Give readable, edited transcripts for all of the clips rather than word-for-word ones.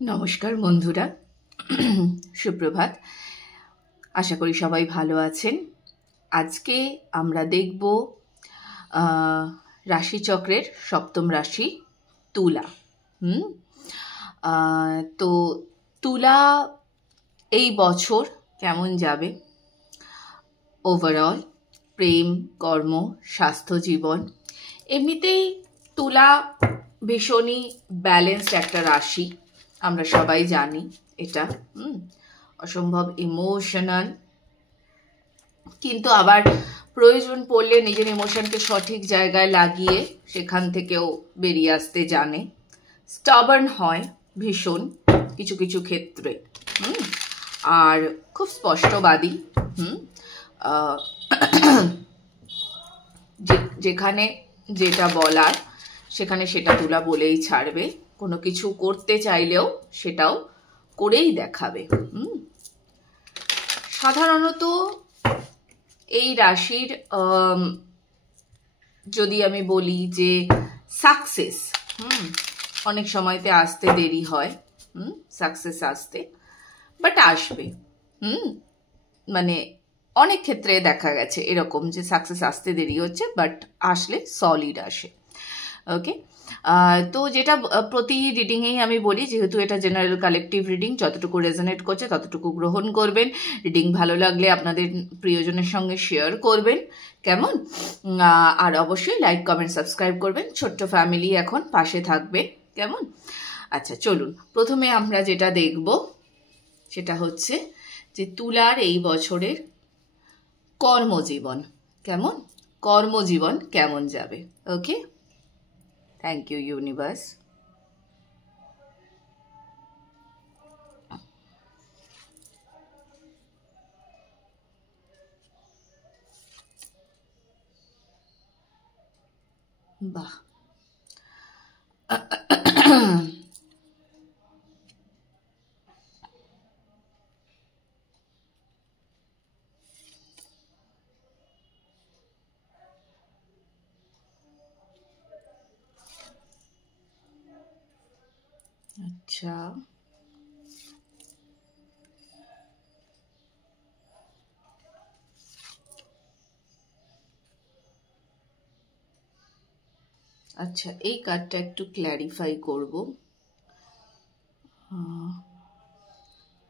নমস্কার বন্ধুরা, সুপ্রভাত। আশা করি সবাই ভালো আছেন। আজকে আমরা দেখব রাশিচক্রের সপ্তম রাশি তুলা। তো তুলা এই বছর কেমন যাবে, ওভারঅল প্রেম, কর্ম, স্বাস্থ্য, জীবন। এমনিতেই তুলা ভীষণই ব্যালেন্সড একটা রাশি, আমরা সবাই জানি এটা। অসম্ভব ইমোশনাল, কিন্তু আবার প্রয়োজন পড়লে নিজের ইমোশনকে সঠিক জায়গায় লাগিয়ে সেখান থেকেও বেরিয়ে আসতে জানে। স্টাবার্ন হয় ভীষণ কিছু কিছু ক্ষেত্রে, আর খুব স্পষ্টবাদী। যেখানে যেটা বলার সেখানে সেটা তুলা বলেই ছাড়বে। কোনো কিছু করতে চাইলেও সেটাও করেই দেখাবে। সাধারণত এই রাশির যদি আমি বলি যে সাকসেস অনেক সময়তে আসতে দেরি হয়, সাকসেস আসতে, বাট আসবে। মানে অনেক ক্ষেত্রে দেখা গেছে এরকম যে সাকসেস আসতে দেরি হচ্ছে, বাট আসলে সলিড আসে। ওকে, তো যেটা প্রতি রিডিংয়েই আমি বলি, যেহেতু এটা জেনারেল কালেকটিভ রিডিং, যতটুকু রেজোনেট করছে ততটুকু গ্রহণ করবেন। রিডিং ভালো লাগলে আপনাদের প্রিয়জনের সঙ্গে শেয়ার করবেন, কেমন? আর অবশ্যই লাইক, কমেন্ট, সাবস্ক্রাইব করবেন। ছোট্ট ফ্যামিলি এখন পাশে থাকবে, কেমন? আচ্ছা, চলুন প্রথমে আমরা যেটা দেখব সেটা হচ্ছে যে তুলার এই বছরের কর্মজীবন কেমন, কর্মজীবন কেমন যাবে। ওকে, থ্যাংক ইউ ইউনিভার্স। বাহ, আচ্ছা, আচ্ছা, এই কার্ডটা একটু ক্ল্যারিফাই করব।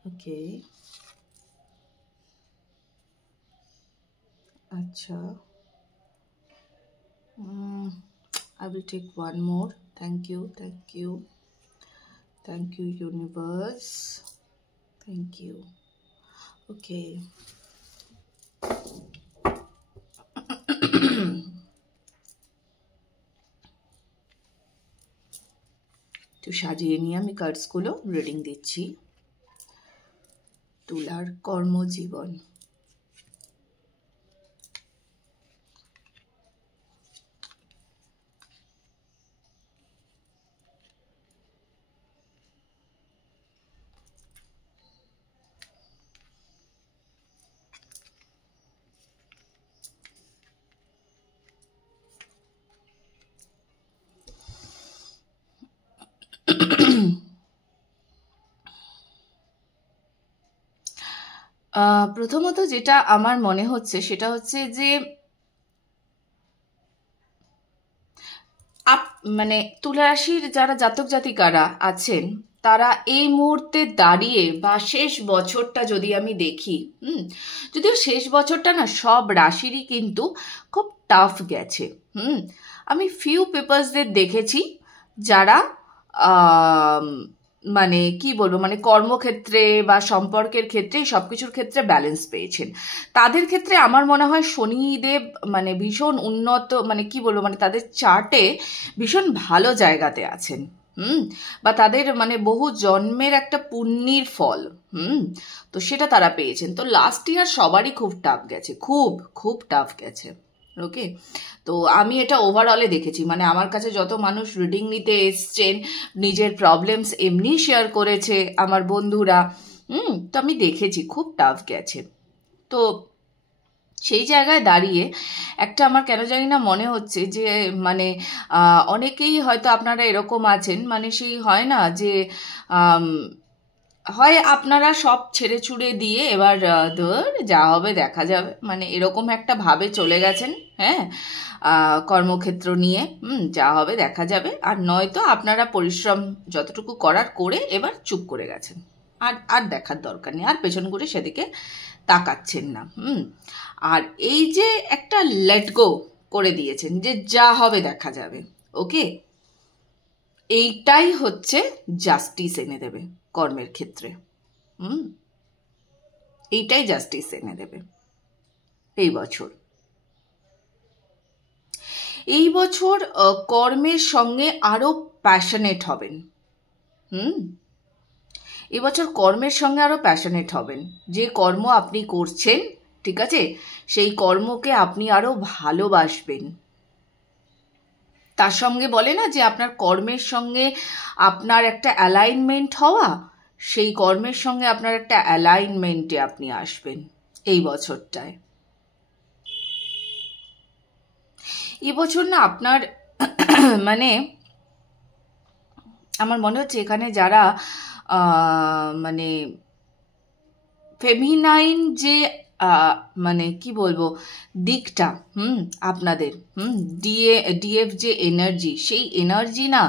ওকে, আচ্ছা, I will take one more. Thank you, thank you, thank you universe, thank you. Okay. তো সাজিয়ে নিয়ে আমি কার্ডসগুলো রিডিং দিচ্ছি। তুলার কর্মজীবন। প্রথমত যেটা আমার মনে হচ্ছে সেটা হচ্ছে যে মানে তুলা রাশির যারা জাতক জাতিকারা আছেন তারা এই মুহূর্তে দাঁড়িয়ে বা শেষ বছরটা যদি আমি দেখি, যদিও শেষ বছরটা না সব রাশিরই কিন্তু খুব টাফ গেছে। আমি ফিউ পিপলসদের দেখেছি যারা মানে কি বলবো, মানে কর্মক্ষেত্রে বা সম্পর্কের ক্ষেত্রে সবকিছুর ক্ষেত্রে ব্যালেন্স পেয়েছেন। তাদের ক্ষেত্রে আমার মনে হয় শনিদেব মানে ভীষণ উন্নত, মানে কি বলবো, মানে তাদের চার্টে ভীষণ ভালো জায়গাতে আছেন। বা তাদের মানে বহু জন্মের একটা পুণ্যির ফল। তো সেটা তারা পেয়েছেন। তো লাস্ট ইয়ার সবারই খুব টাফ গেছে, খুব খুব টাফ গেছে। ওকে, তো আমি এটা ওভারঅলে দেখেছি, মানে আমার কাছে যত মানুষ রিডিং নিতে এসছেন, নিজের প্রবলেমস এমনি শেয়ার করেছে আমার বন্ধুরা, তো আমি দেখেছি খুব টাফ গেছে। তো সেই জায়গায় দাঁড়িয়ে একটা আমার কেন জানি না মনে হচ্ছে যে মানে অনেকেই হয়তো আপনারা এরকম আছেন, মানে সেই হয় না যে আম, হয় আপনারা সব ছেড়ে ছুড়ে দিয়ে এবার ধর যা হবে দেখা যাবে, মানে এরকম একটা ভাবে চলে গেছেন। হ্যাঁ, কর্মক্ষেত্র নিয়ে যা হবে দেখা যাবে, আর নয়তো আপনারা পরিশ্রম যতটুকু করার করে এবার চুপ করে গেছেন, আর আর দেখার দরকার নেই, আর পেছন ঘুরে সেদিকে তাকাচ্ছেন না। আর এই যে একটা লেট গো করে দিয়েছেন যে যা হবে দেখা যাবে, ওকে, এইটাই হচ্ছে জাস্টিস এনে দেবে কর্মের ক্ষেত্রে। এইটাই জাস্টিস এনে দেবে এই বছর। এই বছর কর্মের সঙ্গে আরো প্যাশনেট হবেন। এবছর কর্মের সঙ্গে আরো প্যাশনেট হবেন। যে কর্ম আপনি করছেন, ঠিক আছে, সেই কর্মকে আপনি আরো ভালোবাসবেন। তার সঙ্গে বলে না যে আপনার কর্মের সঙ্গে আপনার একটা অ্যালাইনমেন্ট হওয়া, সেই কর্মের সঙ্গে আপনার একটা অ্যালাইনমেন্টে আপনি আসবেন এই বছরটায়। এবছর না আপনার মানে আমার মনে হচ্ছে এখানে যারা মানে ফেমিনাইন যে মানে কি বলবো দিকটা আপনাদের ডিএফ যে এনার্জি, সেই এনার্জি না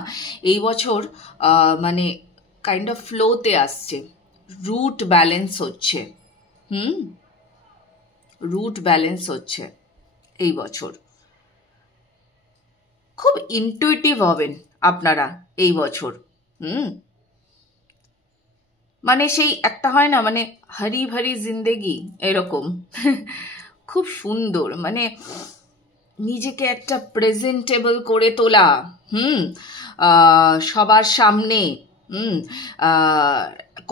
এই বছর মানে কাইন্ড অফ ফ্লোতে আসছে, রুট ব্যালেন্স হচ্ছে। রুট ব্যালেন্স হচ্ছে এই বছর। খুব ইনটুইটিভ হবেন আপনারা এই বছর। মানে সেই একটা হয় না, মানে হরি ভরি জিন্দেগি এরকম খুব সুন্দর, মানে নিজেকে একটা প্রেজেন্টেবল করে তোলা, সবার সামনে,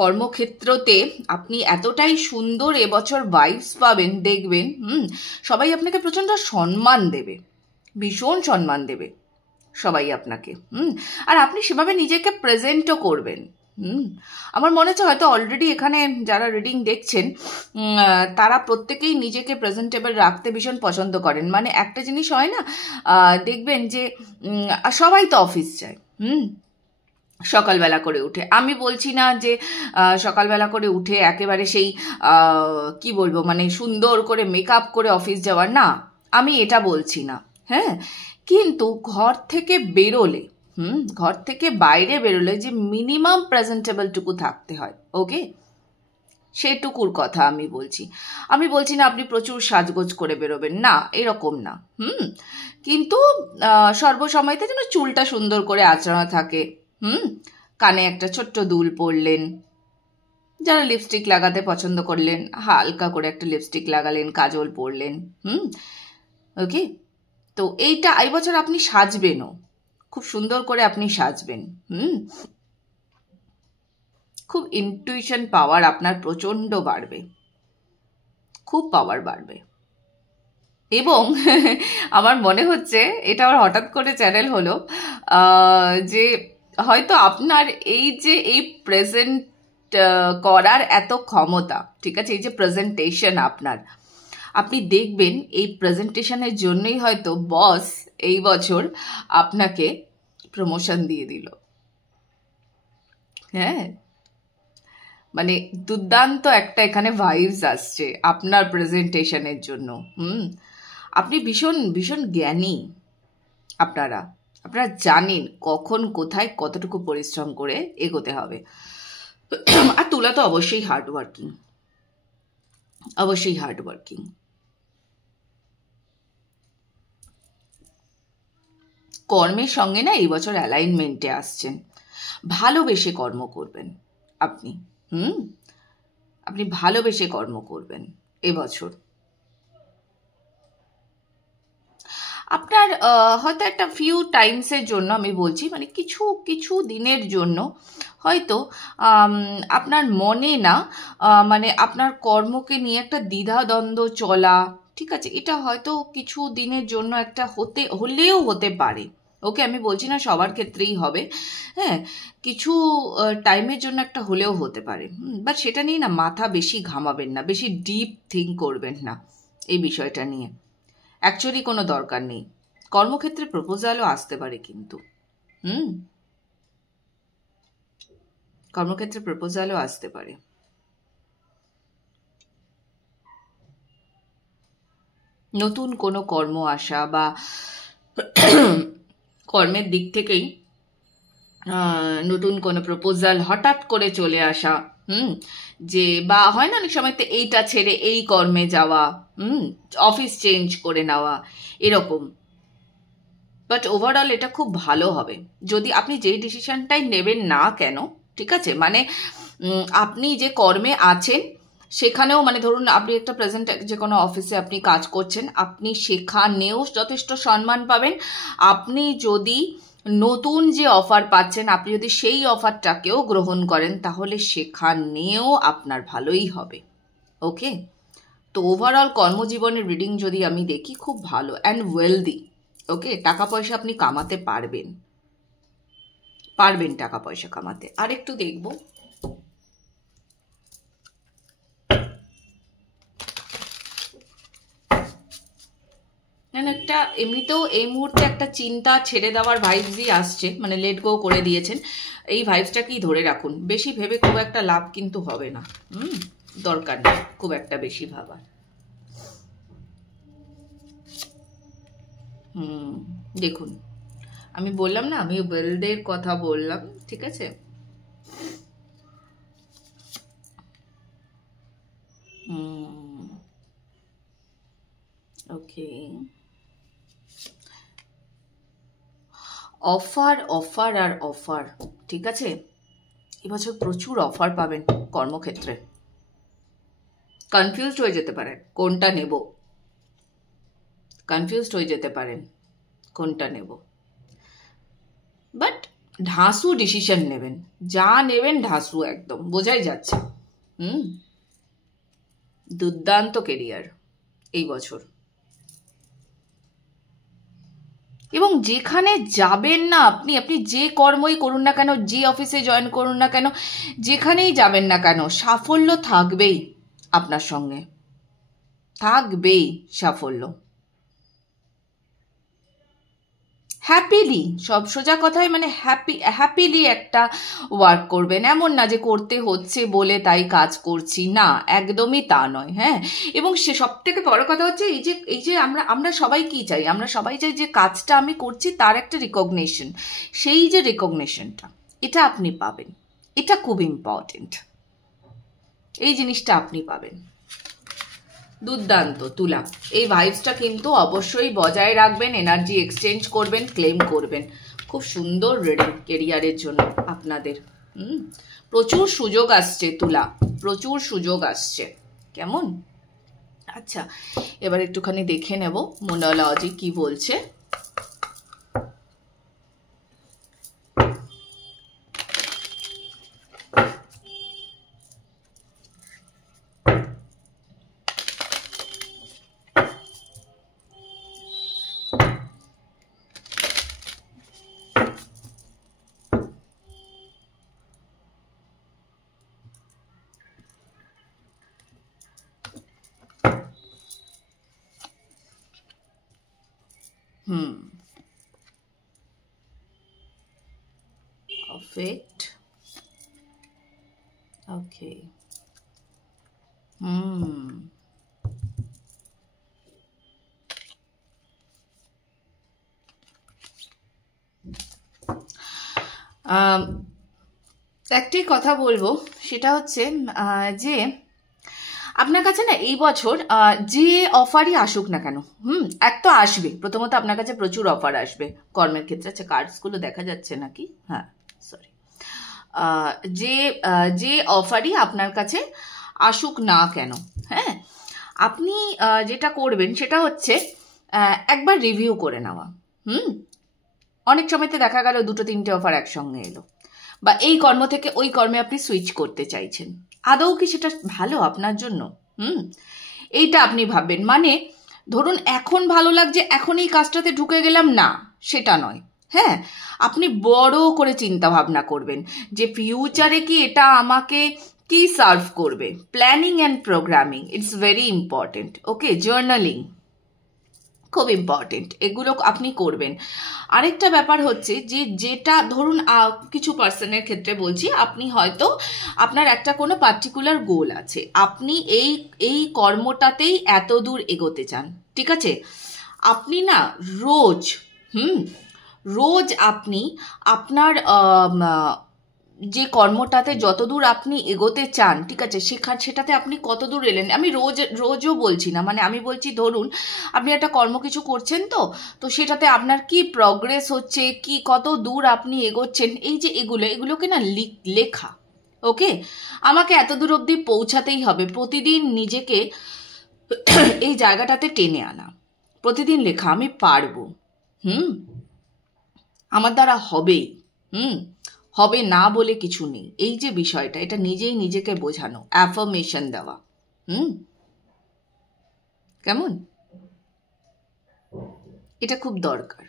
কর্মক্ষেত্রতে আপনি এতটাই সুন্দর এবছর ভাইবস পাবেন, দেখবেন সবাই আপনাকে প্রচণ্ড সম্মান দেবে, ভীষণ সম্মান দেবে সবাই আপনাকে। আর আপনি সেভাবে নিজেকে প্রেজেন্টও করবেন। আমার মনে হচ্ছে হয়তো অলরেডি এখানে যারা রিডিং দেখছেন তারা প্রত্যেকেই নিজেকে প্রেজেন্টেবল রাখতে ভীষণ পছন্দ করেন। মানে একটা জিনিস হয় না, দেখবেন যে সবাই তো অফিস যায় সকালবেলা করে উঠে। আমি বলছি না যে সকালবেলা করে উঠে একেবারে সেই কি বলবো মানে সুন্দর করে মেকআপ করে অফিস যাওয়ার, না, আমি এটা বলছি না। হ্যাঁ, কিন্তু ঘর থেকে বেরোলে, ঘর থেকে বাইরে বেরোলে যে মিনিমাম প্রেজেন্টেবলটুকু থাকতে হয়, ওকে, সেটুকুর কথা আমি বলছি। আমি বলছি না আপনি প্রচুর সাজগোজ করে বেরোবেন, না, এরকম না। কিন্তু সর্বসময়তে যেন চুলটা সুন্দর করে আঁচড়ানো থাকে, কানে একটা ছোট্ট দুল পরলেন, যারা লিপস্টিক লাগাতে পছন্দ করলেন হালকা করে একটা লিপস্টিক লাগালেন, কাজল পরলেন, ওকে। তো এইটা এই বছর আপনি সাজবেনও, খুব সুন্দর করে আপনি সাজবেন। খুব ইনটুইশন পাওয়ার আপনার প্রচণ্ড বাড়বে, খুব পাওয়ার বাড়বে। এবং আমার মনে হচ্ছে এটা আমার হঠাৎ করে চ্যানেল হলো যে হয়তো আপনার এই যে এই প্রেজেন্ট করার এত ক্ষমতা, ঠিক আছে, এই যে প্রেজেন্টেশন আপনার, আপনি দেখবেন এই প্রেজেন্টেশনের জন্যই হয়তো বস এই বছর আপনাকে প্রমোশন দিয়ে দিল। হ্যাঁ, মানে দুর্দান্ত একটা এখানে ভাইবস আসছে আপনার প্রেজেন্টেশনের জন্য। আপনি ভীষণ ভীষণ জ্ঞানী, আপনারা জানেন কখন কোথায় কতটুকু পরিশ্রম করে এগোতে হবে। আর তুলা তো অবশ্যই হার্ডওয়ার্কিং, অবশ্যই হার্ডওয়ার্কিং। কর্মের সঙ্গে না এই বছর অ্যালাইনমেন্টে আসছেন, ভালোবেসে কর্ম করবেন আপনি। আপনি ভালোবেসে কর্ম করবেন এবছর। আপনার হয়তো একটা ফিউ টাইমসের জন্য আমি বলছি, মানে কিছু কিছু দিনের জন্য হয়তো আপনার মনে না মানে আপনার কর্মকে নিয়ে একটা দ্বিধাদ্বন্দ্ব চলা, ঠিক আছে, এটা হয়তো কিছু দিনের জন্য একটা হলেও হতে পারে, ওকে, আমি বলছি না সবার ক্ষেত্রেই হবে। হ্যাঁ, কিছু টাইমের জন্য একটা হলেও হতে পারে, বাট সেটা নিয়ে না মাথা বেশি ঘামাবেন না, বেশি ডিপ থিঙ্ক করবেন না এই বিষয়টা নিয়ে অ্যাকচুয়ালি কোনো দরকার নেই। কর্মক্ষেত্রে প্রপোজালও আসতে পারে কিন্তু কর্মক্ষেত্রে প্রপোজালও আসতে পারে। নতুন কোনো কর্ম আসা বা কর্মের দিক থেকেই নতুন কোনো প্রপোজাল হঠাৎ করে চলে আসা, যে বা হয় না অনেক সময় তো এইটা ছেড়ে এই কর্মে যাওয়া, অফিস চেঞ্জ করে নেওয়া এরকম। বাট ওভারঅল এটা খুব ভালো হবে যদি আপনি যেই ডিসিশনটাই নেবেন না কেন, ঠিক আছে, মানে আপনি যে কর্মে আছেন সেখানেও, মানে ধরুন আপনি একটা প্রেজেন্ট যে কোনো অফিসে আপনি কাজ করছেন, আপনি সেখানেও যথেষ্ট সম্মান পাবেন। আপনি যদি নতুন যে অফার পাচ্ছেন, আপনি যদি সেই অফারটাকেও গ্রহণ করেন, তাহলে সেখানেও আপনার ভালোই হবে। ওকে, তো ওভারঅল কর্মজীবনের রিডিং যদি আমি দেখি খুব ভালো অ্যান্ড ওয়েলদি। ওকে, টাকা পয়সা আপনি কামাতে পারবেন টাকা পয়সা কামাতে। আর একটু দেখবো, একটা এমনিতেও এই মুহূর্তে একটা চিন্তা ছেড়ে দেওয়ার ভাইবসই আসছে, মানে লেট গো করে দিয়েছেন। এই ভাইবসটাকেই ধরে রাখুন, বেশি ভেবে খুব একটা লাভ কিন্তু হবে না। দরকার নেই খুব একটা বেশি ভাবার। দেখুন, আমি বললাম না, আমি ওয়েলদের কথা বললাম, ঠিক আছে। ওকে, অফার অফার আর অফার, ঠিক আছে। এবছর প্রচুর অফার পাবেন কর্মক্ষেত্রে। কনফিউজড হয়ে যেতে পারেন কোনটা নেব, কনফিউজড হয়ে যেতে পারেন কোনটা নেব, বাট ঢাসু ডিসিশন নেবেন, যা নেবেন ঢাসু, একদম বোঝাই যাচ্ছে। দুর্দান্ত কেরিয়ার এই বছর। এবং যেখানে যাবেন না আপনি, আপনি যে কর্মই করুন না কেন, যে অফিসে জয়েন করুন না কেন, যেখানেই যাবেন না কেন, সাফল্য থাকবেই আপনার সঙ্গে, থাকবেই সাফল্য। হ্যাপিলি, সব সোজা কথায় মানে হ্যাপিলি একটা ওয়ার্ক করবেন। এমন না যে করতে হচ্ছে বলে তাই কাজ করছি, না, একদমই তা নয়। হ্যাঁ, এবং সে সব থেকে বড় কথা হচ্ছে এই যে আমরা সবাই কি চাই, আমরা সবাই চাই যে কাজটা আমি করছি তার একটা রিকগনিশন, সেই যে রিকগনিশনটা এটা আপনি পাবেন, এটা খুব ইম্পর্টেন্ট, এই জিনিসটা আপনি পাবেন। দুর্দান্ত তুলা, এই ভাইবসটা কিন্তু অবশ্যই বজায় রাখবেন, এনার্জি এক্সচেঞ্জ করবেন, ক্লেম করবেন। খুব সুন্দর রিডিং কেরিয়ারের জন্য আপনাদের। প্রচুর সুযোগ আসছে তুলা, প্রচুর সুযোগ আসছে। কেমন? আচ্ছা, এবার একটুখানি দেখে নেব মোনোলজি কি বলছে। Perfect. Okay. একটি কথা বলবো, সেটা হচ্ছে যে আপনার কাছে না এই বছর যে অফারই আসুক না কেন, এক তো আসবে, প্রথমত আপনার কাছে প্রচুর অফার আসবে কর্মের ক্ষেত্রে। আচ্ছা, কার্ডসগুলো দেখা যাচ্ছে নাকি? হ্যাঁ, সরি। যে অফারই আপনার কাছে আসুক না কেন, হ্যাঁ, আপনি যেটা করবেন সেটা হচ্ছে একবার রিভিউ করে নেওয়া। অনেক সময়তে দেখা গেল 2-3টে অফার একসঙ্গে এলো, বা এই কর্ম থেকে ওই কর্মে আপনি সুইচ করতে চাইছেন, আদৌ কি সেটা ভালো আপনার জন্য? এইটা আপনি ভাববেন। মানে ধরুন এখন ভালো লাগছে, এখন এই কাজটাতে ঢুকে গেলাম, না সেটা নয়। হ্যাঁ, আপনি বড় করে চিন্তা ভাবনা করবেন যে ফিউচারে কি এটা আমাকে কি সার্ভ করবে, planning and programming, it's very important. Okay, journaling খুব ইম্পর্টেন্ট, এগুলো আপনি করবেন। আরেকটা ব্যাপার হচ্ছে যে যেটা ধরুন কিছু পার্সনের ক্ষেত্রে বলছি, আপনি হয়তো আপনার একটা কোনো পার্টিকুলার গোল আছে, আপনি এই কর্মটাতেই এত দূর এগোতে চান, ঠিক আছে? আপনি না রোজ রোজ আপনি আপনার যে কর্মটাতে যতদূর আপনি এগোতে চান, ঠিক আছে, সেটাতে আপনি কতদূর এলেন। আমি রোজও বলছি না, মানে আমি বলছি ধরুন আপনি একটা কর্ম কিছু করছেন, তো সেটাতে আপনার কি প্রগ্রেস হচ্ছে, কি কত দূর আপনি এগোচ্ছেন, এই যে এগুলোকে না লেখা। ওকে, আমাকে এত দূর অবধি পৌঁছাতেই হবে, প্রতিদিন নিজেকে এই জায়গাটাতে টেনে আনা, প্রতিদিন লেখা আমি পারবো, আমার দ্বারা হবেই, হবে না বলে কিছু নেই। এই যে বিষয়টা, এটা নিজেই নিজেকে বোঝানো, অ্যাফার্মেশন দেওয়া, কেমন, এটা খুব দরকার।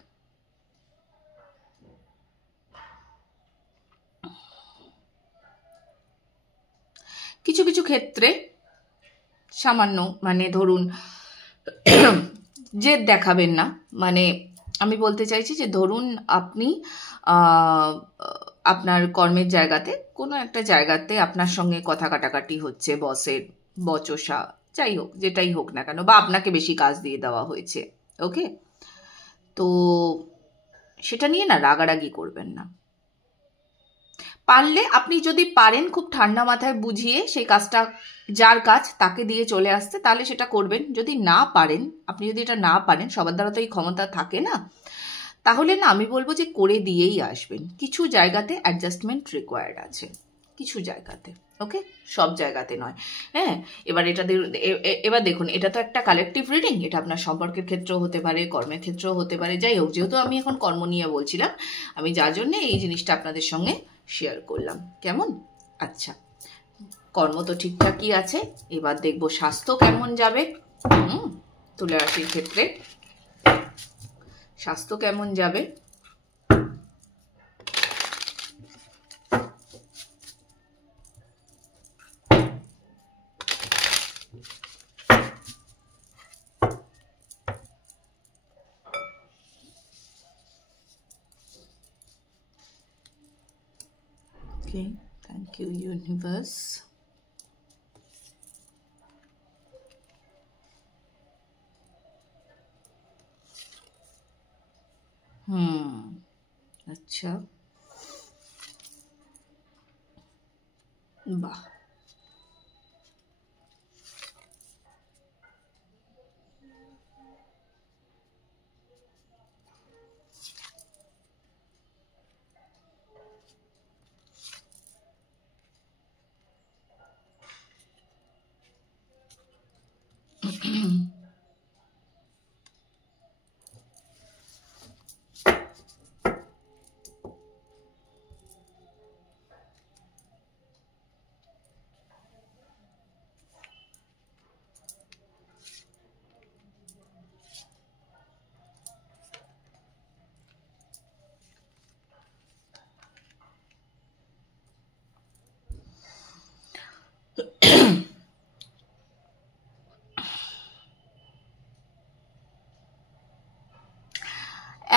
কিছু কিছু ক্ষেত্রে সামান্য, মানে ধরুন জেদ দেখাবেন না, মানে আমি বলতে চাইছি যে ধরুন আপনি আপনার কর্মের জায়গাতে কোনো একটা জায়গাতে আপনার সঙ্গে কথা কাটাকাটি হচ্ছে, বসের বচসা, যাই হোক, যেটাই হোক না কেন, বা আপনাকে বেশি কাজ দিয়ে দেওয়া হয়েছে, ওকে, তো সেটা নিয়ে না রাগারাগি করবেন না। পারলে আপনি যদি পারেন খুব ঠান্ডা মাথায় বুঝিয়ে সেই কাজটা, যার কাজ তাকে দিয়ে চলে আসতে, তাহলে সেটা করবেন। যদি না পারেন, আপনি যদি এটা না পারেন, সবার দ্বারা তো এই ক্ষমতা থাকে না, তাহলে না আমি বলবো যে করে দিয়েই আসবেন। কিছু জায়গাতে অ্যাডজাস্টমেন্ট রিকোয়ার্ড আছে, কিছু জায়গাতে, ওকে, সব জায়গাতে নয়। হ্যাঁ, এবার দেখুন, এটা তো একটা কালেকটিভ রিডিং, এটা আপনার সম্পর্কের ক্ষেত্রেও হতে পারে, কর্মের ক্ষেত্রেও হতে পারে, যাই হোক, যেহেতু আমি এখন কর্ম নিয়ে বলছিলাম, আমি যার জন্য এই জিনিসটা আপনাদের সঙ্গে শেয়ার করলাম, কেমন? আচ্ছা, কর্ম তো ঠিকঠাকই আছে, এবার দেখবো স্বাস্থ্য কেমন যাবে। তুলা রাশির ক্ষেত্রে স্বাস্থ্য কেমন যাবে? Okay, thank you, universe. আচ্ছা, বাহ,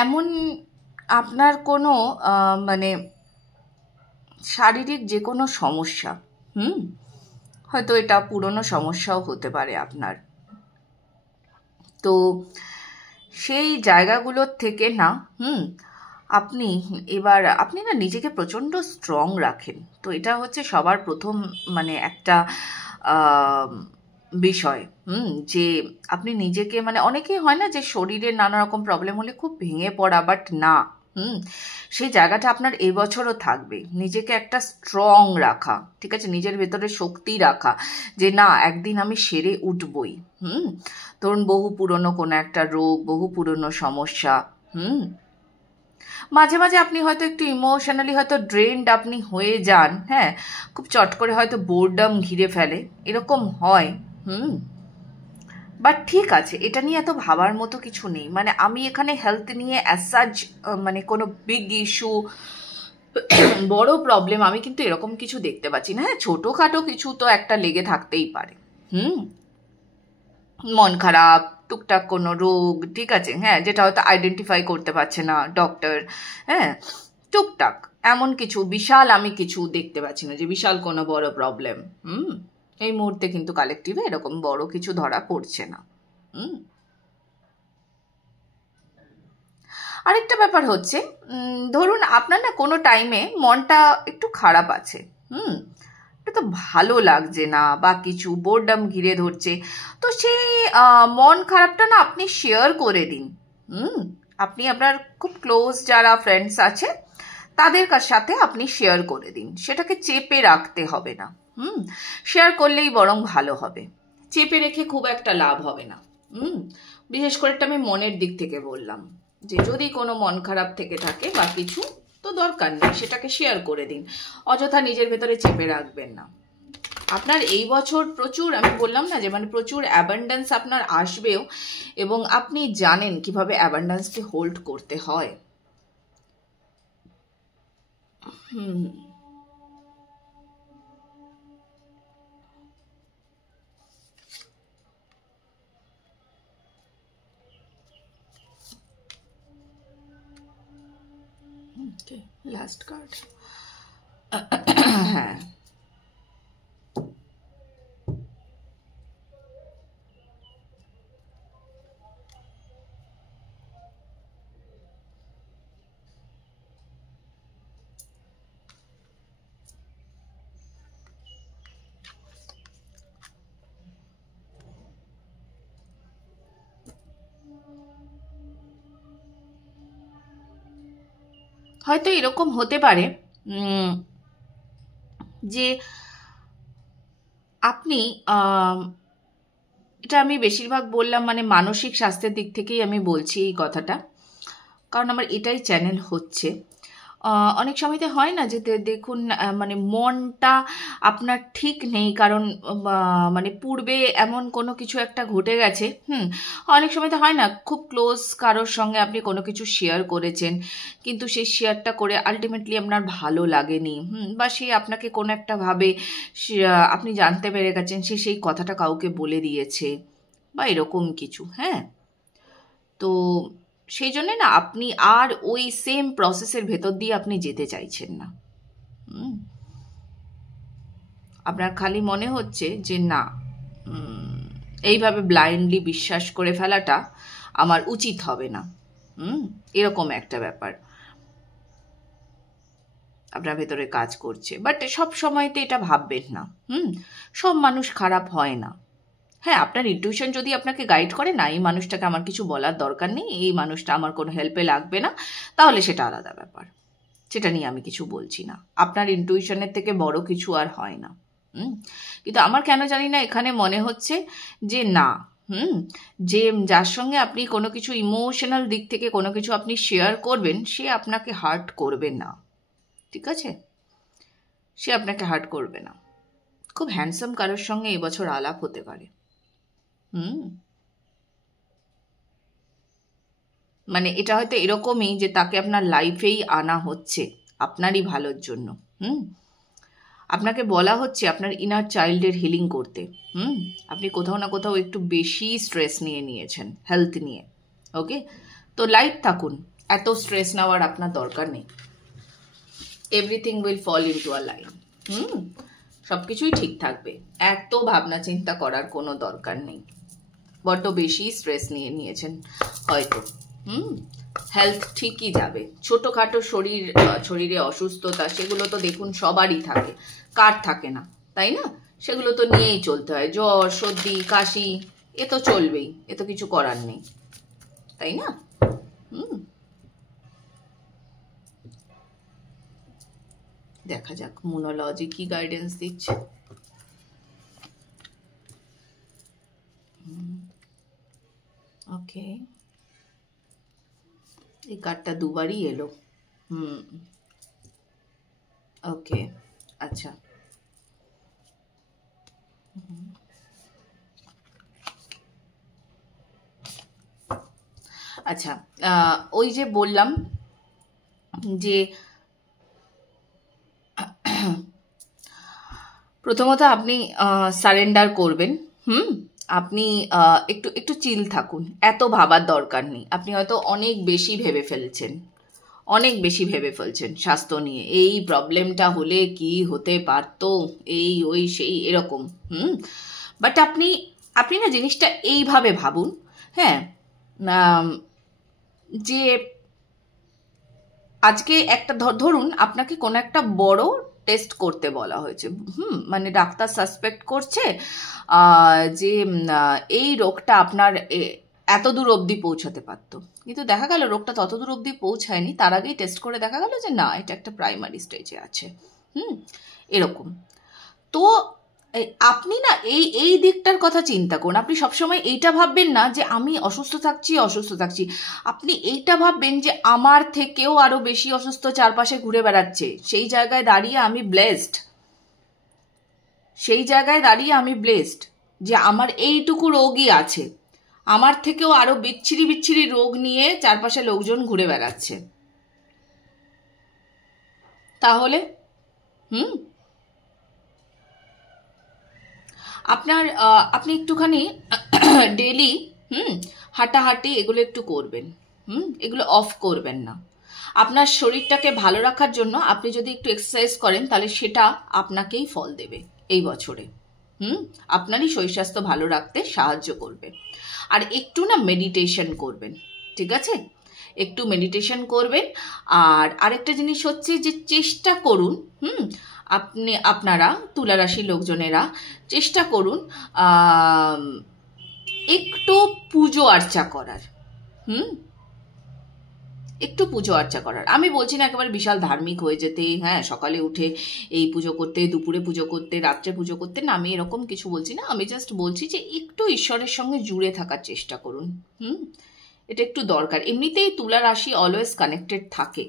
এমন আপনার কোনো মানে শারীরিক যে কোনো সমস্যা, হয়তো এটা পুরনো সমস্যাও হতে পারে আপনার, তো সেই জায়গাগুলোর থেকে না আপনি না নিজেকে প্রচণ্ড স্ট্রং রাখেন। তো এটা হচ্ছে সবার প্রথম, মানে একটা বিষয়, যে আপনি নিজেকে, মানে অনেকেই হয় না যে শরীরের নানা রকম প্রবলেম হলে খুব ভেঙে পড়া, বাট না, সেই জায়গাটা আপনার এবছরও থাকবে, নিজেকে একটা স্ট্রং রাখা, ঠিক আছে, নিজের ভেতরে শক্তি রাখা, যে না একদিন আমি সেরে উঠবই। ধরুন বহু পুরনো কোনো একটা রোগ, বহু পুরনো সমস্যা, মাঝে মাঝে আপনি হয়তো একটু ইমোশনালি হয়তো ড্রেনড আপনি হয়ে যান, হ্যাঁ, খুব চট করে হয়তো বোরডম ঘিরে ফেলে, এরকম হয়, বাট ঠিক আছে, এটা নিয়ে এত ভাবার মতো কিছু নেই। মানে আমি এখানে হেলথ নিয়ে অ্যাজ সাচ মানে কোনো বিগ ইস্যু বড় প্রবলেম আমি কিন্তু এরকম কিছু দেখতে পাচ্ছি না। হ্যাঁ, ছোটোখাটো কিছু তো একটা লেগে থাকতেই পারে। মন খারাপ, টুকটাক কোনো রোগ, ঠিক আছে, হ্যাঁ, যেটা হয়তো আইডেন্টিফাই করতে পারছে না ডক্টর। হ্যাঁ, টুকটাক এমন কিছু, বিশাল আমি কিছু দেখতে পাচ্ছি না যে বিশাল কোনো বড় প্রবলেম। এই মুহূর্তে কিন্তু কালেকটিভে এরকম বড় কিছু ধরা পড়ছে না। আরেকটা ব্যাপার হচ্ছে, ধরুন আপনার না কোনো টাইমে মনটা একটু খারাপ আছে, এটা তো ভালো লাগছে না বা কিছু বোরডাম ঘিরে ধরছে, তো সেই মন খারাপটা না আপনি শেয়ার করে দিন। আপনি আপনার খুব ক্লোজ যারা ফ্রেন্ডস আছে তাদের সাথে আপনি শেয়ার করে দিন, সেটাকে চেপে রাখতে হবে না। শেয়ার করলেই বরং ভালো হবে, চেপে রেখে খুব একটা লাভ হবে না। বিশেষ করে এটা আমি মনের দিক থেকে বললাম, যে যদি কোনো মন খারাপ থেকে থাকে বা কিছু, তো দরকার নেই, সেটাকে শেয়ার করে দিন, অযথা নিজের ভেতরে চেপে রাখবেন না। আপনার এই বছর প্রচুর, আমি বললাম না যে মানে প্রচুর অ্যাবান্ডেন্স আপনার আসবেও, এবং আপনি জানেন কিভাবে অ্যাবান্ডেন্সকে হোল্ড করতে হয়। Last card. হ্যাঁ, হয়তো এরকম হতে পারে যে আপনি, এটা আমি বেশিরভাগ বললাম মানে মানসিক স্বাস্থ্যের দিক থেকেই আমি বলছি এই কথাটা, কারণ আমার এটাই চ্যানেল হচ্ছে। অনেক সময়তে হয় না যে দেখুন মানে মনটা আপনার ঠিক নেই, কারণ মানে পূর্বে এমন কোনো কিছু একটা ঘটে গেছে। অনেক সময়তে হয় না, খুব ক্লোজ কারোর সঙ্গে আপনি কোনো কিছু শেয়ার করেছেন, কিন্তু সেই শেয়ারটা করে আলটিমেটলি আপনার ভালো লাগেনি, বা সে আপনাকে কোনো একটা ভাবে আপনি জানতে পেরে গেছেন সে সেই কথাটা কাউকে বলে দিয়েছে বা এরকম কিছু। হ্যাঁ, তো সেই জন্যে না আপনি আর ওই সেম প্রসেসের ভেতর দিয়ে আপনি যেতে চাইছেন না। আপনার খালি মনে হচ্ছে যে না, এইভাবে ব্লাইন্ডলি বিশ্বাস করে ফেলাটা আমার উচিত হবে না। এরকম একটা ব্যাপার আপনার ভেতরে কাজ করছে। বাট সব সময়তে এটা ভাববেন না, সব মানুষ খারাপ হয় না। হ্যাঁ, আপনার ইনটিউশন যদি আপনাকে গাইড করে না, এই মানুষটাকে আমার কিছু বলার দরকার নেই, এই মানুষটা আমার কোনো হেল্পে লাগবে না, তাহলে সেটা আলাদা ব্যাপার, সেটা নিয়ে আমি কিছু বলছি না। আপনার ইনটিউশনের থেকে বড় কিছু আর হয় না। কিন্তু আমার কেন জানি না এখানে মনে হচ্ছে যে না, যে যার সঙ্গে আপনি কোনো কিছু ইমোশনাল দিক থেকে কোনো কিছু আপনি শেয়ার করবেন, সে আপনাকে হার্ট করবে না, ঠিক আছে, সে আপনাকে হার্ট করবে না। খুব হ্যান্ডসাম কারোর সঙ্গে এবছর আলাপ হতে পারে। মানে এটা হয়তো এরকমই যে তাকে আপনার লাইফেই আনা হচ্ছে আপনারই ভালোর জন্য। আপনাকে বলা হচ্ছে আপনার ইনার চাইল্ডের হিলিং করতে। আপনি কোথাও না কোথাও একটু বেশি স্ট্রেস নিয়ে নিয়েছেন হেলথ নিয়ে। ওকে, তো লাইট থাকুন, এত স্ট্রেস নেওয়ার আপনার দরকার নেই। Everything will fall into a line. সব কিছুই ঠিক থাকবে, এত ভাবনা চিন্তা করার কোনো দরকার নেই। বড্ড বেশি স্ট্রেস নিয়ে নিয়েছেন হয়তো। হেলথ ঠিকই যাবে। ছোটোখাটো শরীরে অসুস্থতা, সেগুলো তো দেখুন সবারই থাকে, কার থাকে না, তাই না? সেগুলো তো নিয়েই চলতে হয়, জ্বর সর্দি কাশি, এ তো চলবেই, এ তো কিছু করার নেই, তাই না? দেখা যাক মুনোলজি কি গাইডেন্স দিচ্ছে। ওকে, এই কার্ডটা দুবারই এলো। ওকে, আচ্ছা, আচ্ছা, ওই যে বললাম যে প্রথমত আপনি সারেন্ডার করবেন। আপনি একটু একটু চিল থাকুন, এত ভাবার দরকার নেই। আপনি হয়তো অনেক বেশি ভেবে ফেলছেন স্বাস্থ্য নিয়ে, এই প্রবলেমটা হলে কি হতে পারতো, এই ওই সেই এরকম। বাট আপনি আপনি না জিনিসটা এইভাবে ভাবুন, হ্যাঁ, যে আজকে একটা ধরুন আপনাকে কোনো একটা বড় টেস্ট করতে বলা হয়েছে, মানে ডাক্তার সাসপেক্ট করছে যে এই রোগটা আপনার এত দূর অবধি পৌঁছাতে পারতো, কিন্তু দেখা গেল রোগটা তত দূর অবধি পৌঁছায়নি, তার আগেই টেস্ট করে দেখা গেল যে না, এটা একটা প্রাইমারি স্টেজে আছে। এরকম। তো আপনি না এই এই দিকটার কথা চিন্তা করুন। আপনি সবসময় এইটা ভাববেন না যে আমি অসুস্থ থাকছি, আপনি এইটা ভাববেন যে আমার থেকেও আরো বেশি অসুস্থ চারপাশে ঘুরে বেড়াচ্ছে, সেই জায়গায় দাঁড়িয়ে আমি ব্লেসড যে আমার এইটুকু রোগই আছে, আমার থেকেও আরো বিচ্ছিরি বিচ্ছিরি রোগ নিয়ে চারপাশে লোকজন ঘুরে বেড়াচ্ছে। তাহলে আপনি একটুখানি ডেলি হাঁটাহাঁটি এগুলো একটু করবেন, এগুলো অফ করবেন না। আপনার শরীরটাকে ভালো রাখার জন্য আপনি যদি একটু এক্সারসাইজ করেন তাহলে সেটা আপনাকেই ফল দেবে এই বছরে। আপনারই শরীর স্বাস্থ্য ভালো রাখতে সাহায্য করবে। আর একটু না মেডিটেশন করবেন, ঠিক আছে? একটু মেডিটেশন করবেন। আর আরেকটা জিনিস হচ্ছে যে চেষ্টা করুন, আপনারা তুলা রাশির লোকজনেরা চেষ্টা করুন একটু পুজো আর্চা করার। একটু পুজো আর্চা করার। আমি বলছি না একেবারে বিশাল ধার্মিক হয়ে যেতে, হ্যাঁ, সকালে উঠে এই পুজো করতে, দুপুরে পুজো করতে, রাত্রে পুজো করতে, না, আমি এরকম কিছু বলছি না। আমি জাস্ট বলছি যে একটু ঈশ্বরের সঙ্গে জুড়ে থাকার চেষ্টা করুন। এটা একটু দরকার। এমনিতেই তুলা রাশি অলওয়েজ কানেক্টেড থাকে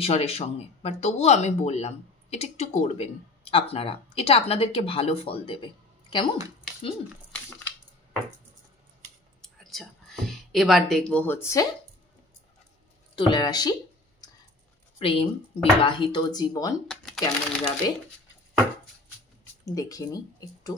ঈশ্বরের সঙ্গে, বাট তবুও আমি বললাম এটা একটু করবেন আপনারা, এটা আপনাদেরকে ভালো ফল দেবে। কেমন? আচ্ছা, এবার দেখবো হচ্ছে তুলা রাশি প্রেম বিবাহিত জীবন কেমন যাবে দেখে নি একটু।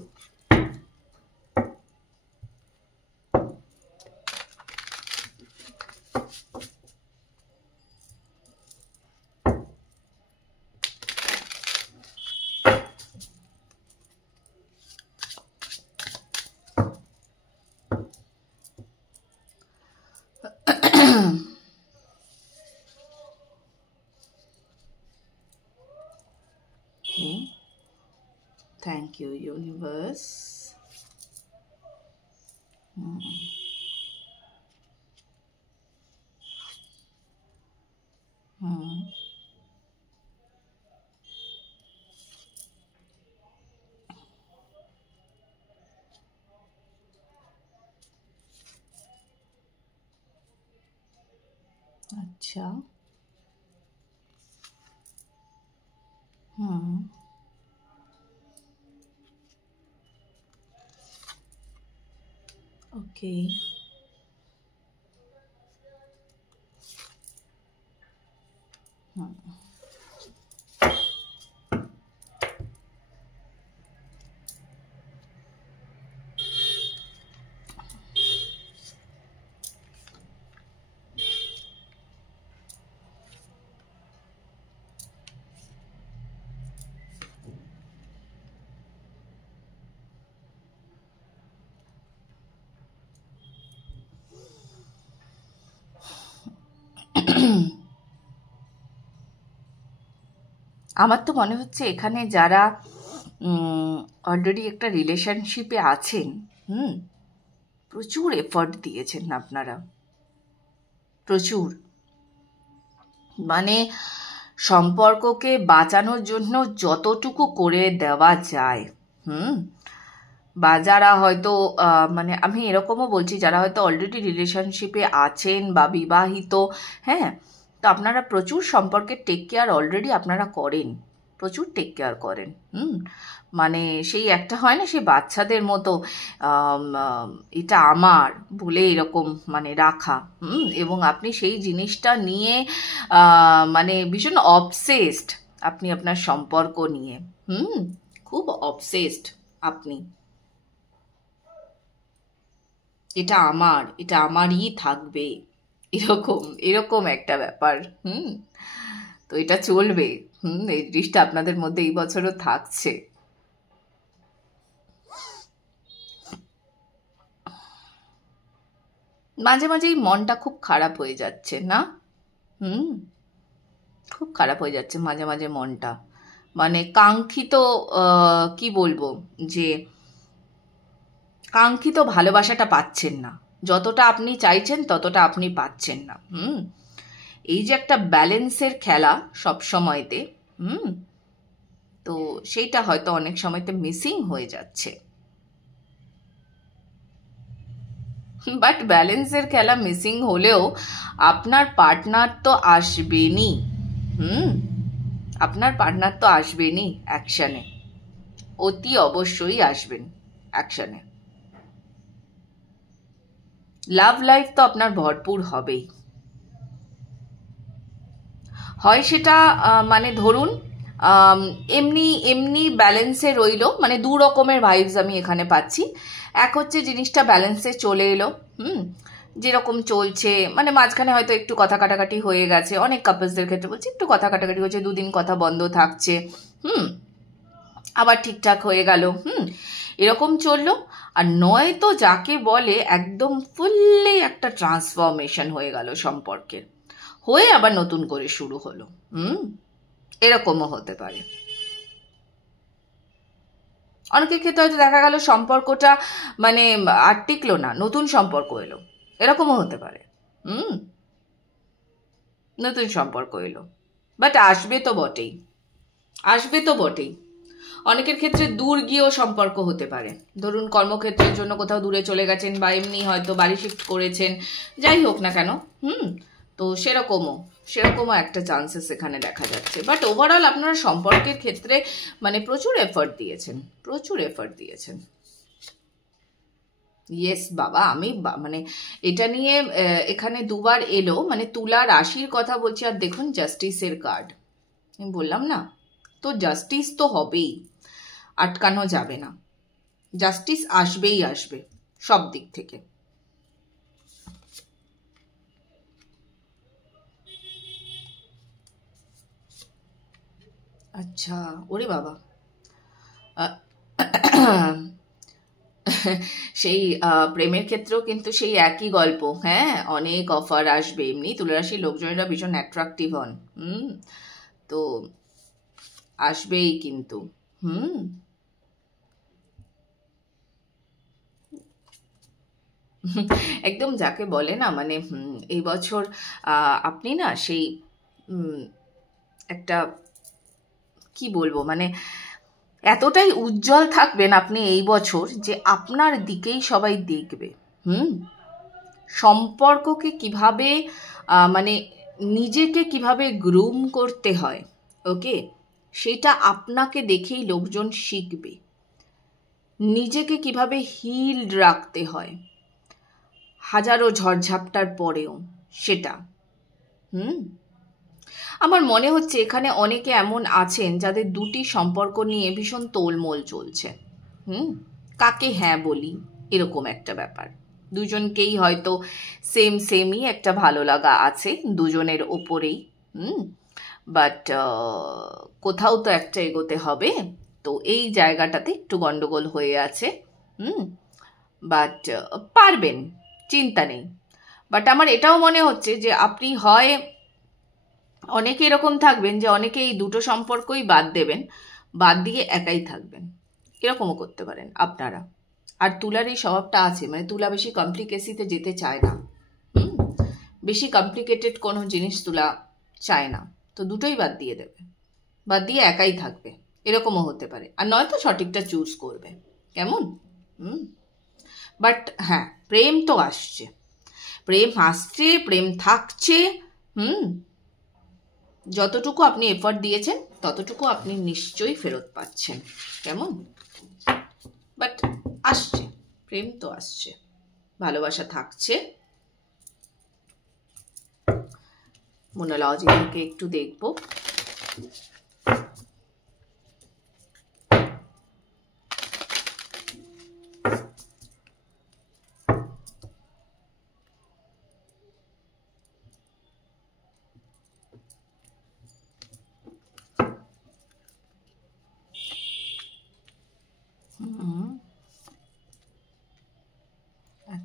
Thank you, universe. अच्छा, ओके, আমার তো মনে হচ্ছে এখানে যারা অলরেডি একটা রিলেশনশিপে আছেন, প্রচুর এফর্ট দিয়েছেন আপনারা, প্রচুর, মানে সম্পর্ককে বাঁচানোর জন্য যতটুকু করে দেওয়া যায়, বা যারা হয়তো মানে আমি এরকমও বলছি যারা হয়তো অলরেডি রিলেশনশিপে আছেন বা বিবাহিত, হ্যাঁ, তো আপনারা প্রচুর সম্পর্কের টেক কেয়ার অলরেডি আপনারা করেন, প্রচুর টেক কেয়ার করেন। মানে সেই একটা হয় না, সেই বাচ্চাদের মতো এটা আমার বলে এরকম মানে রাখা, এবং আপনি সেই জিনিসটা নিয়ে মানে ভীষণ অবসেসড আপনি আপনার সম্পর্ক নিয়ে, খুব অবসেসড আপনি, এটা আমারই থাকবে, এরকম এরকম একটা ব্যাপার। তো এটা চলবে। এই জিনিসটা আপনাদের মধ্যে এই বছরও থাকছে। মাঝে মাঝেই মনটা খুব খারাপ হয়ে যাচ্ছে না? খুব খারাপ হয়ে যাচ্ছে মাঝে মাঝে মনটা, মানে কাঙ্ক্ষিত কি বলবো, যে কাঙ্ক্ষিত ভালোবাসাটা পাচ্ছেন না, যতটা আপনি চাইছেন ততটা আপনি পাচ্ছেন না। এই যে একটা ব্যালেন্সের খেলা সব সময়তে, তো সেইটা হয়তো অনেক সময়তে মিসিং হয়ে যাচ্ছে। বাট ব্যালেন্সের খেলা মিসিং হলেও আপনার পার্টনার তো আসবেনই। আপনার পার্টনার তো আসবেনই অ্যাকশনে, অতি অবশ্যই আসবেন অ্যাকশনে। লাভ লাইফ তো আপনার ভরপুর হবেই। হয় সেটা মানে ধরুন এমনি এমনি ব্যালেন্সে রইল, মানে দু রকমের ভাইবস আমি এখানে পাচ্ছি। এক হচ্ছে জিনিসটা ব্যালেন্সে চলে এলো, যেরকম চলছে, মানে মাঝখানে হয়তো একটু কথা কাটাকাটি হয়ে গেছে, অনেক কাপলসদের ক্ষেত্রে বলছি একটু কথা কাটাকাটি হয়েছে, দুদিন কথা বন্ধ থাকছে, আবার ঠিকঠাক হয়ে গেল, এরকম চললো। আর নয়তো যাকে বলে একদম ফুললি একটা ট্রান্সফরমেশন হয়ে গেল সম্পর্কের, হয়ে আবার নতুন করে শুরু হলো। এরকমও হতে পারে। অনেকের ক্ষেত্রে হয়তো দেখা গেল সম্পর্কটা মানে আর টিকলো না, নতুন সম্পর্ক এলো, এরকমও হতে পারে। নতুন সম্পর্ক এলো, বাট আসবে তো বটেই, আসবে তো বটেই। অনেকের ক্ষেত্রে দূর গিয়েও সম্পর্ক হতে পারে, ধরুন কর্মক্ষেত্রের জন্য কোথাও দূরে চলে গেছেন, বা এমনি হয়তো বাড়ি শিফট করেছেন, যাই হোক না কেন, তো সেরকমও একটা চান্সেস এখানে দেখা যাচ্ছে। বাট ওভারঅল আপনারা সম্পর্কের ক্ষেত্রে মানে প্রচুর এফর্ট দিয়েছেন। ইয়েস বাবা, আমি মানে এটা নিয়ে এখানে দুবার এলো, মানে তুলা রাশির কথা বলছি। আর দেখুন জাস্টিসের কার্ড, আমি বললাম না, তো জাস্টিস তো হবেই, আটকানো যাবে না, জাস্টিস আসবেই আসবে সব দিক থেকে। আচ্ছা, ওরে বাবা, সেই প্রেমের ক্ষেত্রেও কিন্তু সেই একই গল্প। হ্যাঁ, অনেক অফার আসবে, এমনি তুলারাশির লোকজনেরা ভীষণ অ্যাট্রাকটিভ হন, তো আসবেই কিন্তু। একদম যাকে বলে না, মানে এই বছর আপনি না সেই একটা কি বলবো, মানে এতটাই উজ্জ্বল থাকবেন আপনি এই বছর, যে আপনার দিকেই সবাই দেখবে। সম্পর্ককে কিভাবে মানে নিজেকে কিভাবে গ্রুম করতে হয়, ওকে, সেটা আপনাকে দেখেই লোকজন শিখবে। নিজেকে কিভাবে হিলড রাখতে হয় হাজারো ঝড়ঝাপটার পরেও, সেটা আমার মনে হচ্ছে এখানে অনেকে এমন আছেন যাদের দুটি সম্পর্ক নিয়ে ভীষণ তোলমোল চলছে। কাকে হ্যাঁ বলি, এরকম একটা ব্যাপার। দুজনকেই হয়তো সেমই একটা ভালো লাগা আছে দুজনের ওপরেই, বাট কোথাও তো একটা এগোতে হবে, তো এই জায়গাটাতে একটু গন্ডগোল হয়ে আছে। বাট পারবেন, চিন্তা নেই। বাট আমার এটাও মনে হচ্ছে যে আপনি হয় অনেকে এরকম থাকবেন যে অনেকে এই দুটো সম্পর্কই বাদ দেবেন, বাদ দিয়ে একাই থাকবেন, এরকমও করতে পারেন আপনারা। আর তুলার এই স্বভাবটা আছে, মানে তুলা বেশি কমপ্লিকেসিতে যেতে চায় না, বেশি কমপ্লিকেটেড কোনো জিনিস তুলা চায় না, তো দুটোই বাদ দিয়ে দেবে, বাদ দিয়ে একাই থাকবে, এরকমও হতে পারে। আর নয়তো সঠিকটা চুজ করবে, কেমন? বাট হ্যাঁ, প্রেম তো আসছে, প্রেম থাকছে। যতটুকু আপনি এফর্ট দিয়েছেন ততটুকু আপনি নিশ্চয়ই ফেরত পাচ্ছেন, কেমন? বাট আসছে, প্রেম তো আসছে, ভালোবাসা থাকছে। মোনালজি থেকে একটু দেখব।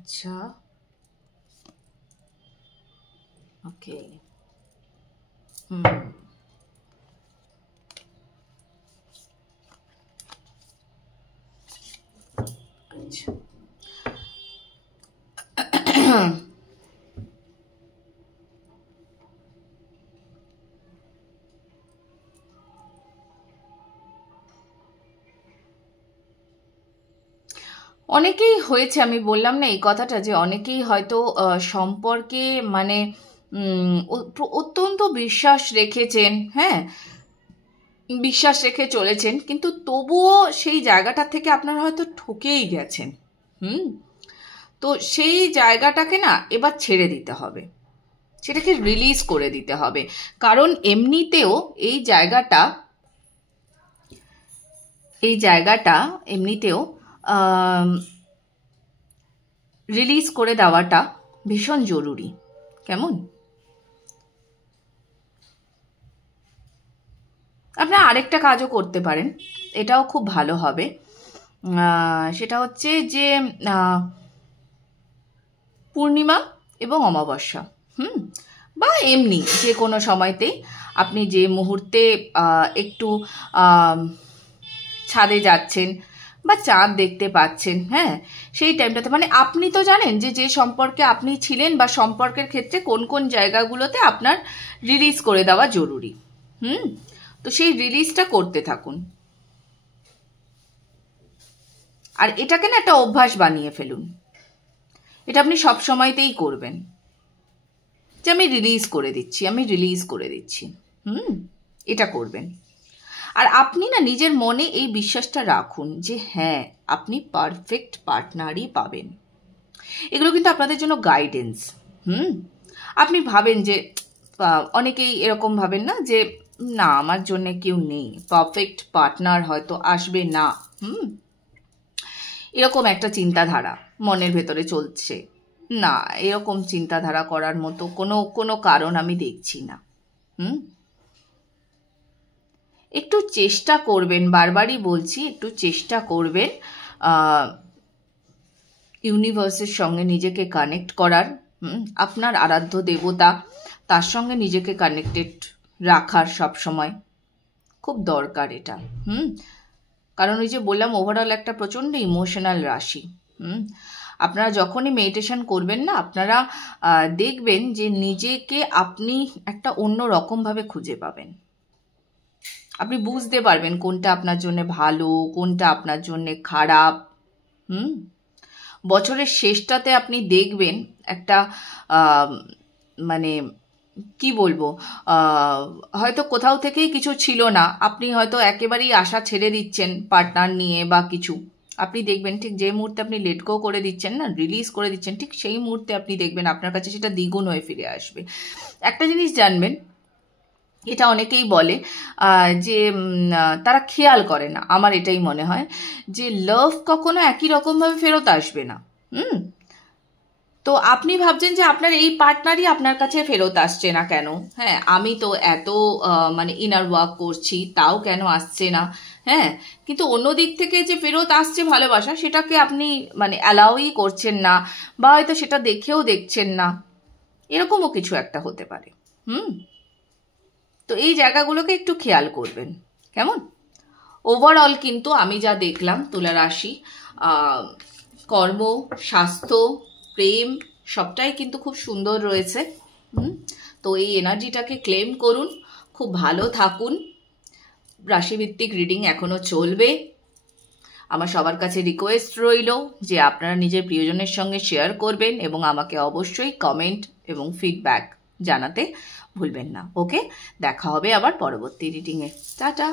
আচ্ছা, ওকে। আচ্ছা, অনেকেই হয়েছে, আমি বললাম না এই কথাটা, যে অনেকেই হয়তো সম্পর্কে মানে অত্যন্ত বিশ্বাস রেখেছেন, হ্যাঁ, বিশ্বাস রেখে চলেছেন, কিন্তু তবুও সেই জায়গাটা থেকে আপনারা হয়তো ঠকেই গেছেন। তো সেই জায়গাটাকে না এবার ছেড়ে দিতে হবে, সেটাকে রিলিজ করে দিতে হবে। কারণ এমনিতেও এই জায়গাটা এমনিতেও রিলিজ করে দেওয়াটা ভীষণ জরুরি। কেমন? আপনারা আরেকটা কাজও করতে পারেন, এটাও খুব ভালো হবে। সেটা হচ্ছে যে পূর্ণিমা এবং অমাবস্যা, বা এমনি যে কোনো সময়তেই আপনি যে মুহূর্তে একটু ছাদে যাচ্ছেন বা চাঁদ দেখতে পাচ্ছেন, হ্যাঁ, সেই টাইমটাতে, মানে আপনি তো জানেন যে যে সম্পর্কে আপনি ছিলেন বা সম্পর্কের ক্ষেত্রে কোন কোন জায়গাগুলোতে আপনার রিলিজ করে দেওয়া জরুরি। তো সেই রিলিজটা করতে থাকুন, আর এটাকে না একটা অভ্যাস বানিয়ে ফেলুন। এটা আপনি সব সময়তেই করবেন, যে আমি রিলিজ করে দিচ্ছি, আমি রিলিজ করে দিচ্ছি। এটা করবেন। আর আপনি না নিজের মনে এই বিশ্বাসটা রাখুন যে হ্যাঁ, আপনি পারফেক্ট পার্টনারই পাবেন। এগুলো কিন্তু আপনাদের জন্য গাইডেন্স। আপনি ভাবেন যে, অনেকেই এরকম ভাবেন না যে না, আমার জন্য কেউ নেই, পারফেক্ট পার্টনার হয়তো আসবে না, এরকম একটা চিন্তাধারা মনের ভেতরে চলছে। না, এরকম চিন্তাধারা করার মতো কোনো কারণ আমি দেখছি না। একটু চেষ্টা করবেন, বারবারই বলছি, একটু চেষ্টা করবেন ইউনিভার্সের সঙ্গে নিজেকে কানেক্ট করার, আপনার আরাধ্য দেবতা, তার সঙ্গে নিজেকে কানেক্টেড রাখার সব সময় খুব দরকার এটা। কারণ ওই যে বললাম, ওভারঅল একটা প্রচণ্ড ইমোশনাল রাশি। আপনারা যখনই মেডিটেশন করবেন না, আপনারা দেখবেন যে নিজেকে আপনি একটা অন্য রকমভাবে খুঁজে পাবেন। আপনি বুঝতে পারবেন কোনটা আপনার জন্য ভালো, কোনটা আপনার জন্য খারাপ। বছরের শেষটাতে আপনি দেখবেন একটা মানে কি বলবো, হয়তো কোথাও থেকেই কিছু ছিল না, আপনি হয়তো একেবারেই আশা ছেড়ে দিচ্ছেন পার্টনার নিয়ে বা কিছু, আপনি দেখবেন ঠিক যে মুহূর্তে আপনি লেট গো করে দিচ্ছেন না, রিলিজ করে দিচ্ছেন, ঠিক সেই মুহূর্তে আপনি দেখবেন আপনার কাছে সেটা দ্বিগুণ হয়ে ফিরে আসবে। একটা জিনিস জানবেন, এটা অনেকেই বলে যে তারা খেয়াল করে না, আমার এটাই মনে হয় যে লাভ কখনো একই রকমভাবে ফেরত আসবে না। তো আপনি ভাবছেন যে আপনার এই পার্টনারই আপনার কাছে ফেরত আসছে না কেন, হ্যাঁ, আমি তো এত মানে ইনার ওয়ার্ক করছি, তাও কেন আসছে না, হ্যাঁ, কিন্তু অন্য দিক থেকে যে ফেরত আসছে ভালোবাসা, সেটাকে আপনি মানে অ্যালাউই করছেন না, বা হয়তো সেটা দেখেও দেখছেন না, এরকমও কিছু একটা হতে পারে। তো এই জায়গাগুলোকে একটু খেয়াল করবেন। কেমন? ওভারঅল কিন্তু আমি যা দেখলাম, তুলা রাশি কর্ম, স্বাস্থ্য, প্রেম সবটাই কিন্তু খুব সুন্দর রয়েছে। তো এই এনার্জিটাকে ক্লেম করুন, খুব ভালো থাকুন। রাশিভিত্তিক রিডিং এখনো চলবে। আমার সবার কাছে রিকোয়েস্ট রইল যে আপনারা নিজের প্রিয়জনের সঙ্গে শেয়ার করবেন এবং আমাকে অবশ্যই কমেন্ট এবং ফিডব্যাক জানাতে ভুলবেন না। ওকে, দেখা হবে আবার পরবর্তী রিডিংয়ে। টাটা।